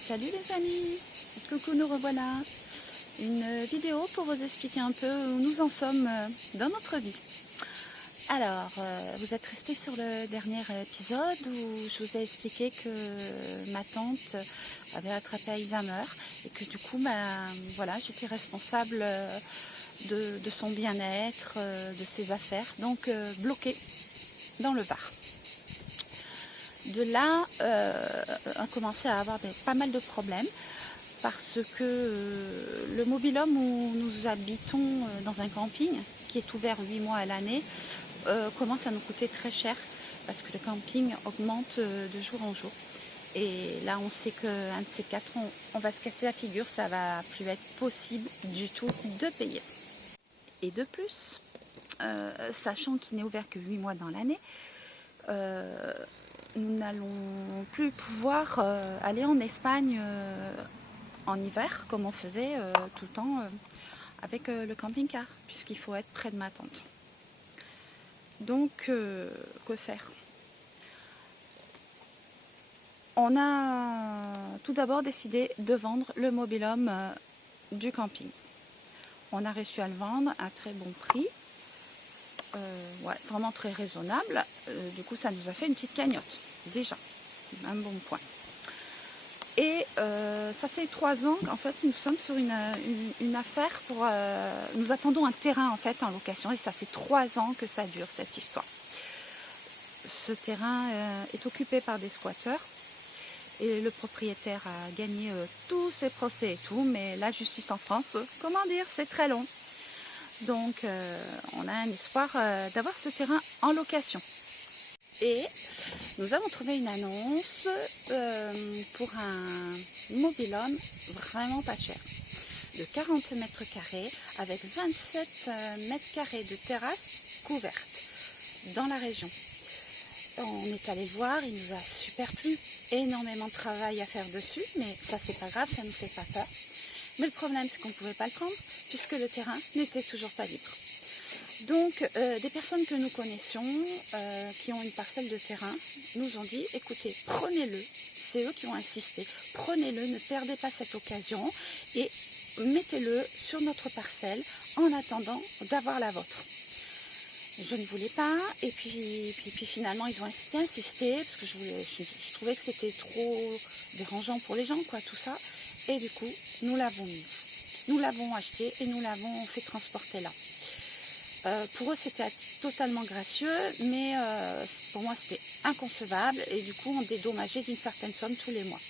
Salut les amis, coucou, nous revoilà. Une vidéo pour vous expliquer un peu où nous en sommes dans notre vie. Alors, vous êtes restés sur le dernier épisode où je vous ai expliqué que ma tante avait attrapé Alzheimer et que du coup, voilà, j'étais responsable de son bien-être, de ses affaires, donc bloquée dans le bar. De là, on commençait à avoir pas mal de problèmes parce que le mobil-home où nous habitons dans un camping qui est ouvert 8 mois à l'année commence à nous coûter très cher parce que le camping augmente de jour en jour. Et là, on sait qu'un de ces quatre, on va se casser la figure, ça va plus être possible du tout de payer. Et de plus, sachant qu'il n'est ouvert que 8 mois dans l'année, nous n'allons plus pouvoir aller en Espagne en hiver comme on faisait tout le temps avec le camping-car, puisqu'il faut être près de ma tante. Donc, que faire? On a tout d'abord décidé de vendre le mobil-home du camping. On a réussi à le vendre à très bon prix. Ouais, vraiment très raisonnable. Du coup, ça nous a fait une petite cagnotte, déjà, un bon point. Et ça fait 3 ans qu'en fait nous sommes sur une affaire pour... nous attendons un terrain en fait en location et ça fait 3 ans que ça dure cette histoire. Ce terrain est occupé par des squatteurs et le propriétaire a gagné tous ses procès et tout, mais la justice en France, comment dire, c'est très long. Donc on a un espoir d'avoir ce terrain en location. Et nous avons trouvé une annonce pour un mobil-home vraiment pas cher, de 40 mètres carrés avec 27 mètres carrés de terrasse couverte dans la région. On est allé voir, il nous a super plu, énormément de travail à faire dessus, mais ça c'est pas grave, ça ne nous fait pas peur. Mais le problème c'est qu'on ne pouvait pas le prendre puisque le terrain n'était toujours pas libre. Donc, des personnes que nous connaissions, qui ont une parcelle de terrain, nous ont dit, écoutez, prenez-le, c'est eux qui ont insisté, prenez-le, ne perdez pas cette occasion et mettez-le sur notre parcelle en attendant d'avoir la vôtre. Je ne voulais pas, et puis finalement ils ont insisté, parce que je trouvais que c'était trop dérangeant pour les gens, quoi, tout ça, et du coup, nous l'avons mis. Nous l'avons acheté et nous l'avons fait transporter là. Pour eux c'était totalement gracieux, mais pour moi c'était inconcevable et du coup on dédommageait d'une certaine somme tous les mois.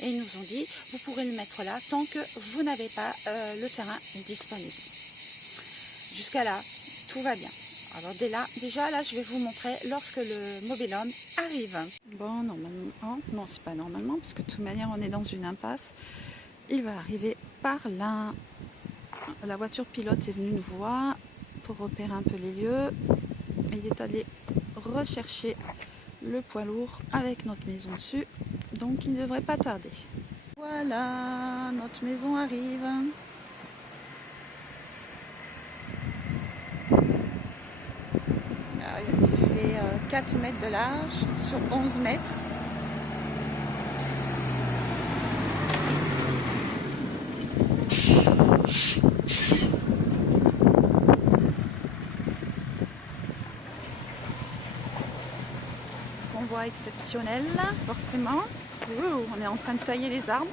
Et ils nous ont dit, vous pourrez le mettre là tant que vous n'avez pas le terrain disponible. Jusqu'à là, tout va bien. Alors déjà là je vais vous montrer lorsque le mobil-home arrive. Bon, normalement, non c'est pas normalement parce que de toute manière on est dans une impasse. Il va arriver par là. La voiture pilote est venue nous voir pour repérer un peu les lieux. Il est allé rechercher le poids lourd avec notre maison dessus, donc il ne devrait pas tarder. Voilà, notre maison arrive. Alors, il fait 4 mètres de large sur 11 mètres. Convoi exceptionnel, forcément. On est en train de tailler les arbres.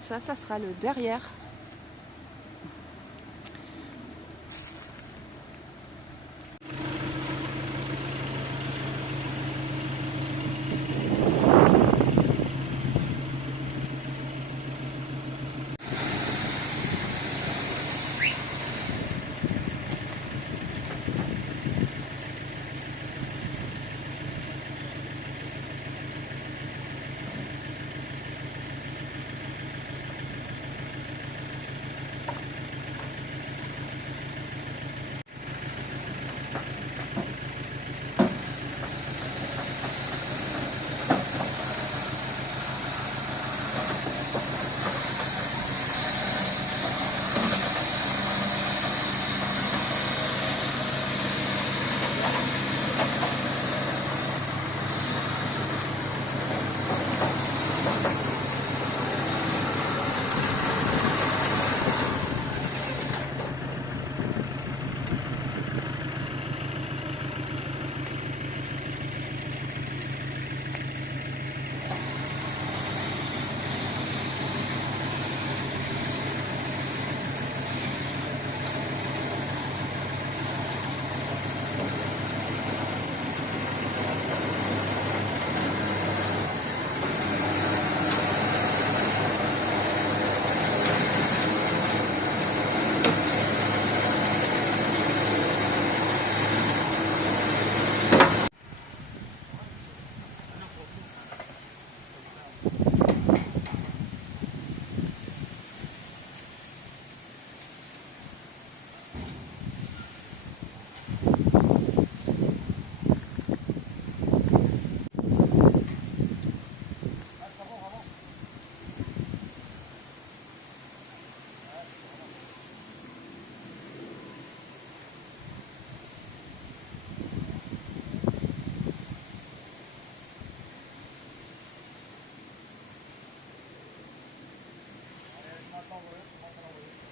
Ça sera le derrière.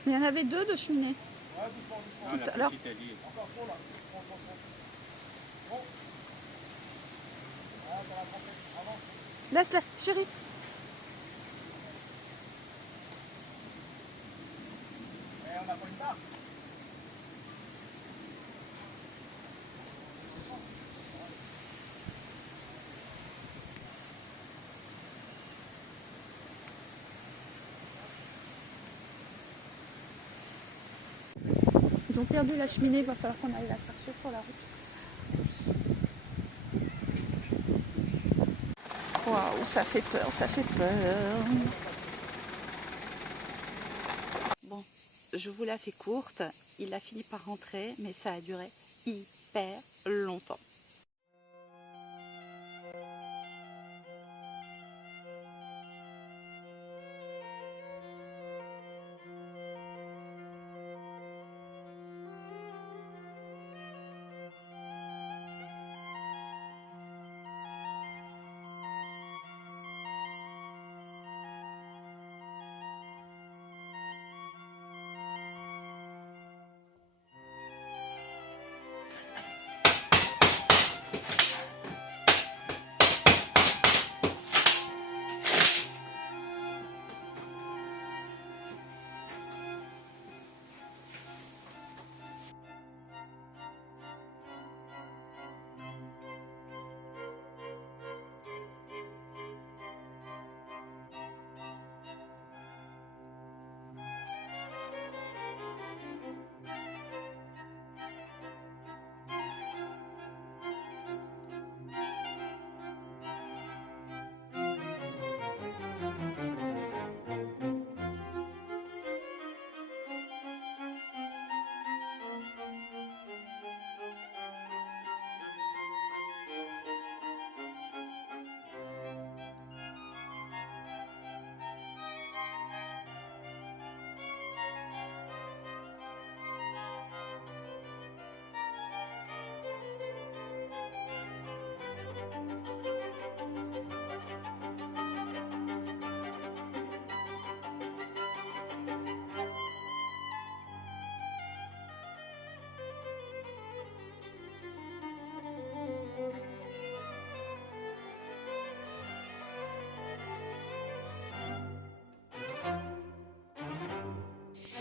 Il y en avait deux de cheminées. Ah, Tout à l'heure. Laisse-la, chérie. Ils ont perdu la cheminée, il va falloir qu'on aille la chercher sur la route. Waouh, ça fait peur, ça fait peur. Bon, je vous la fais courte. Il a fini par rentrer, mais ça a duré hyper longtemps.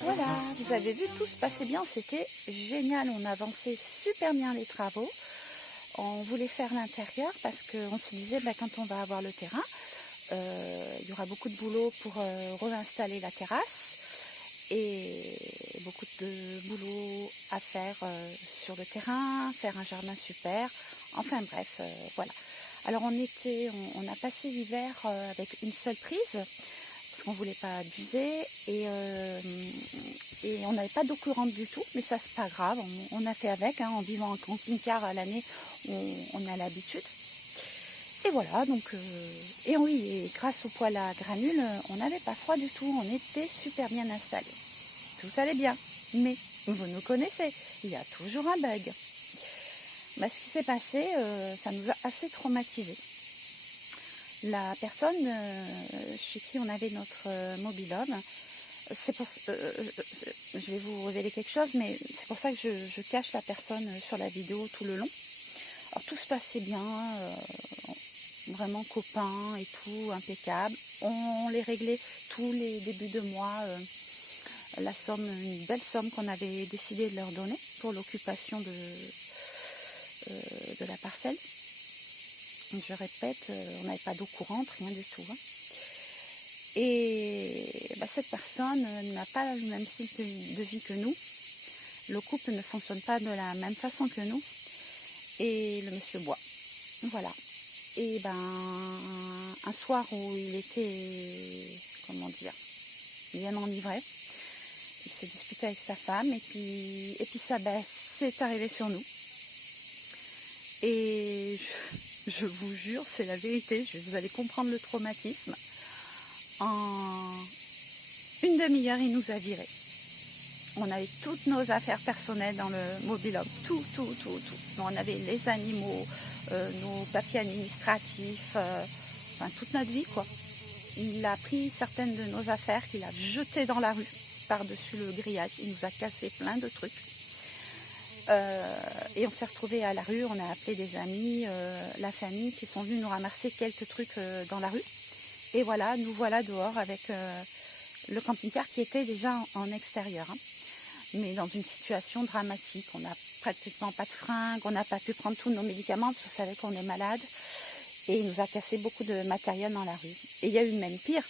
Voilà, vous avez vu, tout se passait bien, c'était génial, on avançait super bien les travaux. On voulait faire l'intérieur parce qu'on se disait, quand on va avoir le terrain, il y aura beaucoup de boulot pour réinstaller la terrasse et beaucoup de boulot à faire sur le terrain, faire un jardin super, enfin bref, voilà. Alors on a passé l'hiver avec une seule prise, parce qu'on ne voulait pas abuser, et on n'avait pas d'eau courante du tout, mais ça c'est pas grave, on a fait avec, en vivant en camping-car à l'année, on a l'habitude. Et voilà, donc, et oui, et grâce au poêle à granules, on n'avait pas froid du tout, on était super bien installés. Tout allait bien, mais vous nous connaissez, il y a toujours un bug. Ce qui s'est passé, ça nous a assez traumatisés. La personne chez qui on avait notre mobil-home, je vais vous révéler quelque chose, mais c'est pour ça que je cache la personne sur la vidéo tout le long. Alors tout se passait bien, vraiment copains et tout, impeccable. On les réglait tous les débuts de mois, la somme, une belle somme qu'on avait décidé de leur donner pour l'occupation de la parcelle. Je répète, on n'avait pas d'eau courante, rien du tout. Et cette personne n'a pas le même style de vie que nous. Le couple ne fonctionne pas de la même façon que nous. Et le monsieur boit. Voilà. Et un soir où il était, comment dire, bien enivré, il s'est disputé avec sa femme et puis ça c'est arrivé sur nous. Et je vous jure, c'est la vérité, vous allez comprendre le traumatisme. En une demi-heure, il nous a virés. On avait toutes nos affaires personnelles dans le mobil-home, tout. On avait les animaux, nos papiers administratifs, toute notre vie, quoi. Il a pris certaines de nos affaires qu'il a jetées dans la rue. par-dessus le grillage. Il nous a cassé plein de trucs. Et on s'est retrouvés à la rue, on a appelé des amis, la famille qui sont venus nous ramasser quelques trucs dans la rue. Et voilà, nous voilà dehors avec le camping-car qui était déjà en extérieur. Hein. Mais dans une situation dramatique. On n'a pratiquement pas de fringues, on n'a pas pu prendre tous nos médicaments parce qu'on savait qu'on est malade. Et il nous a cassé beaucoup de matériel dans la rue. Et il y a eu même pire.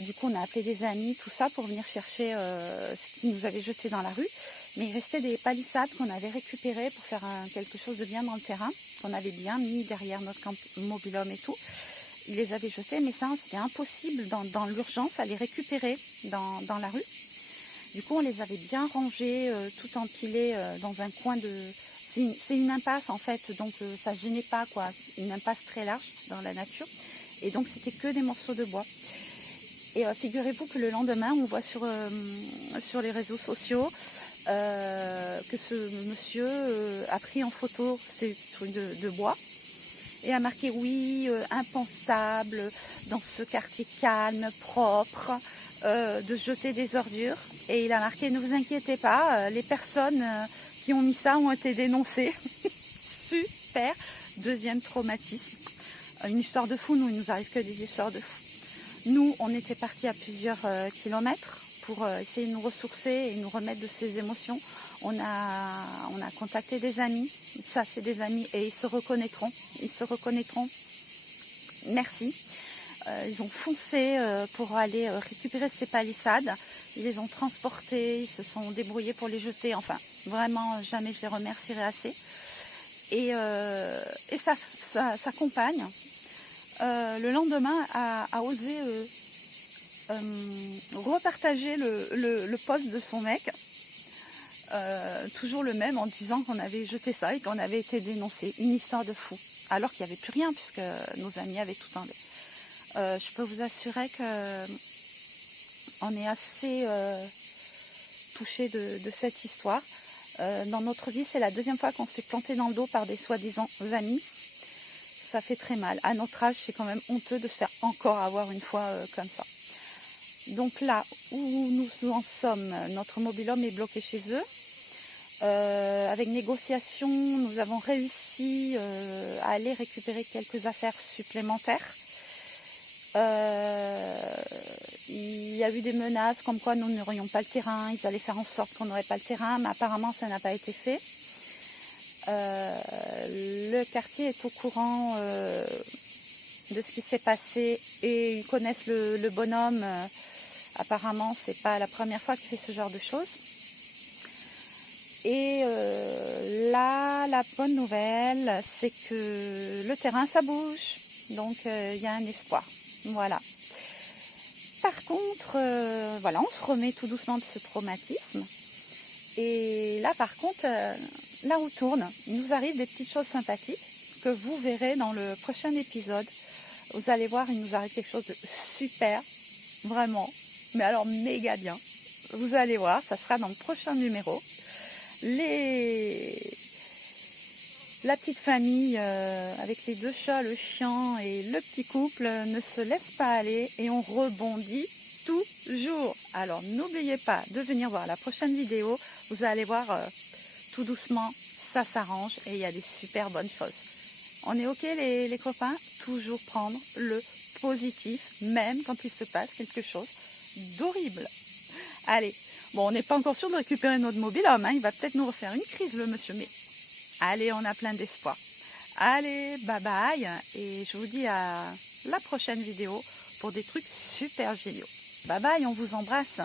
Du coup, on a appelé des amis, tout ça, pour venir chercher ce qu'ils nous avaient jeté dans la rue. Mais il restait des palissades qu'on avait récupérées pour faire quelque chose de bien dans le terrain, qu'on avait bien mis derrière notre mobil-home et tout. Ils les avaient jetés, mais ça, c'était impossible dans l'urgence à les récupérer dans la rue. Du coup, on les avait bien rangés, tout empilés dans un coin de... C'est une impasse en fait, donc ça ne gênait pas, quoi. Une impasse très large dans la nature. Et donc, c'était que des morceaux de bois. Et figurez-vous que le lendemain, on voit sur les réseaux sociaux que ce monsieur a pris en photo ces trucs de bois et a marqué oui, impensable dans ce quartier calme, propre, de jeter des ordures. Et il a marqué ne vous inquiétez pas, les personnes qui ont mis ça ont été dénoncées. Super. Deuxième traumatisme. Une histoire de fou, nous il nous arrive que des histoires de fou. Nous, on était partis à plusieurs kilomètres pour essayer de nous ressourcer et nous remettre de ces émotions. On a contacté des amis, ça c'est des amis et ils se reconnaîtront. Merci. Ils ont foncé pour aller récupérer ces palissades. Ils les ont transportés, ils se sont débrouillés pour les jeter. Enfin, vraiment, jamais je les remercierai assez. Et sa compagne, le lendemain, a osé repartager le post de son mec, toujours le même, en disant qu'on avait jeté ça et qu'on avait été dénoncé. Une histoire de fou. Alors qu'il n'y avait plus rien, puisque nos amis avaient tout enlevé. Je peux vous assurer qu'on est assez touchés de cette histoire. Dans notre vie, c'est la deuxième fois qu'on se fait planter dans le dos par des soi-disant amis. Ça fait très mal. À notre âge, c'est quand même honteux de se faire encore avoir une fois comme ça. Donc là où nous en sommes, notre mobil-home est bloqué chez eux. Avec négociation, nous avons réussi à aller récupérer quelques affaires supplémentaires. Il y a eu des menaces comme quoi nous n'aurions pas le terrain, ils allaient faire en sorte qu'on n'aurait pas le terrain, mais apparemment ça n'a pas été fait. Le quartier est au courant de ce qui s'est passé et ils connaissent le bonhomme. Apparemment, c'est pas la première fois qu'il fait ce genre de choses. Et là, la bonne nouvelle, c'est que le terrain, ça bouge. Donc, il y a un espoir. Voilà. Par contre, voilà, on se remet tout doucement de ce traumatisme. Et là, par contre, la roue tourne. Il nous arrive des petites choses sympathiques que vous verrez dans le prochain épisode. Vous allez voir, il nous arrive quelque chose de super, vraiment, mais alors méga bien. Vous allez voir, ça sera dans le prochain numéro. La petite famille avec les deux chats, le chien et le petit couple ne se laisse pas aller et on rebondit toujours. Alors n'oubliez pas de venir voir la prochaine vidéo. Vous allez voir tout doucement, ça s'arrange et il y a des super bonnes choses. On est ok les copains? Toujours prendre le positif, même quand il se passe quelque chose d'horrible. Allez, bon, on n'est pas encore sûr de récupérer notre mobil-home, hein. Il va peut-être nous refaire une crise le monsieur, mais allez, on a plein d'espoir. Allez, bye bye, et je vous dis à la prochaine vidéo pour des trucs super géniaux. Bye bye, on vous embrasse.